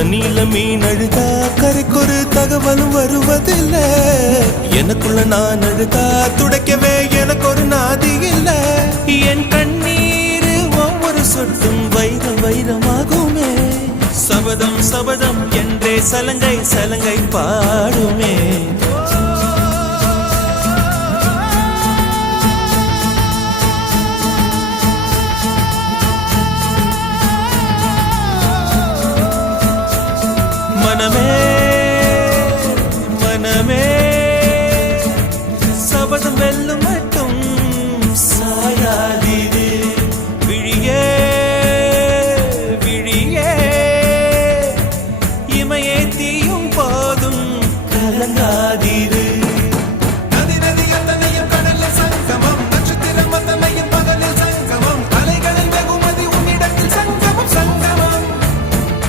தண்ணியில மீன் அழுதா கரைக்கொரு தகவலும் வருவதில்லை. எனக்குள்ள நான் அழுதா துடைக்கவே எனக்கு ஒரு நாதி இல்லை. என் கண்ணீர் ஒவ்வொரு சொட்டும் வைரம் வைரமாகுமே. சபதம் சபதம் என்றே சலங்கை சலங்கை பாடுமே. மனமே மனமே சபதம் வெல்லும் மட்டும் சாயாதீது. விழியே விழியே இமையே தீயும் போதும் கலங்காதி.